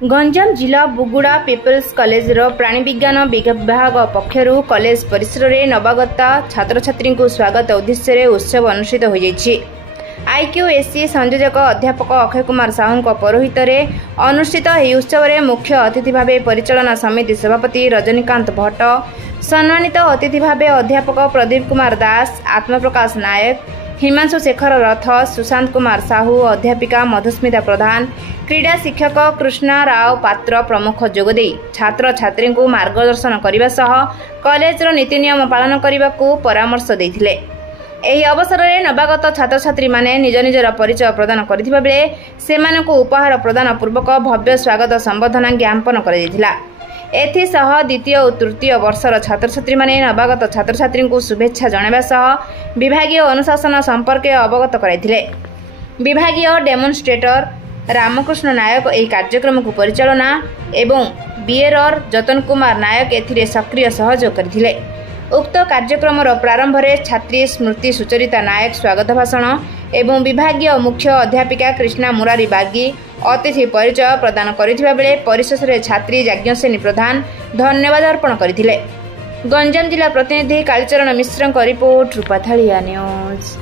गंजाम जिला Buguda peoples college प्राणी विज्ञान विभाग पक्षर कॉलेज परिसर में नवागत छात्र छात्री को स्वागत उद्देश्य उत्सव अनुष्ठित हो आईक्यूएसी संयोजक अध्यापक अक्षय कुमार साहू पौरोहित अनुष्ठित यह उत्सव में मुख्य अतिथि भाव परिचालना समिति सभापति रजनीकांत भट्ट, सम्मानित अतिथि भाव अध्यापक प्रदीप कुमार दास, आत्मप्रकाश नायक, हिमांशु शेखर रथ, सुशांत कुमार साहू, अध्यापिका मधुस्मिता प्रधान, क्रीड़ा शिक्षक कृष्णा राव पात्र प्रमुख जोगदे छात्र छात्री को मार्गदर्शन करने सह कॉलेजर नीति नियम पालन करने को परामर्श देते। ଏହି ଅବସରରେ ନବାଗତ ଛାତ୍ରଛାତ୍ରୀ ମାନେ ନିଜ ନିଜର ପରିଚୟ ପ୍ରଦାନ କରିଥିବା ବେଳେ ସେମାନଙ୍କୁ ଉପହାର ପ୍ରଦାନ ପୂର୍ବକ ଭବ୍ୟ ସ୍ୱାଗତ ସମ୍ବର୍ଦ୍ଧନା ଜ୍ଞାପନ କରାଯାଇଥିଲା। ଏଥିସହ ଦ୍ୱିତୀୟ ଓ ତୃତୀୟ ବର୍ଷର ଛାତ୍ରଛାତ୍ରୀ ମାନେ ନବାଗତ ଛାତ୍ରଛାତ୍ରୀଙ୍କୁ ଶୁଭେଚ୍ଛା ଜଣାଇବା ସହ ବିଭାଗୀୟ ଅନୁଶାସନ ସମ୍ପର୍କରେ ଅବଗତ କରାଇଥିଲେ। ବିଭାଗୀୟ ଡେମୋନ୍ଷ୍ଟ୍ରେଟର ରାମକୃଷ୍ଣ ନାୟକ ଏହି କାର୍ଯ୍ୟକ୍ରମକୁ ପରିଚାଳନା ଏବଂ ବିଏରର ଯତନ କୁମାର ନାୟକ ଏଥିରେ ସକ୍ରିୟ ସହଯୋଗ କରିଥିଲେ। उक्त कार्यक्रम प्रारंभ में छात्री स्मृति सुचरिता नायक स्वागत भाषण एवं विभागीय मुख्य अध्यापिका कृष्णा मुरारी बागी अतिथि परिचय प्रदान करथिबा बेले परिशेष में छात्री याज्ञसेनी प्रधान धन्यवाद अर्पण करथिले। गंजाम जिला प्रतिनिधि कालीचरण मिश्र रिपोर्ट रूपाथालिया न्यूज।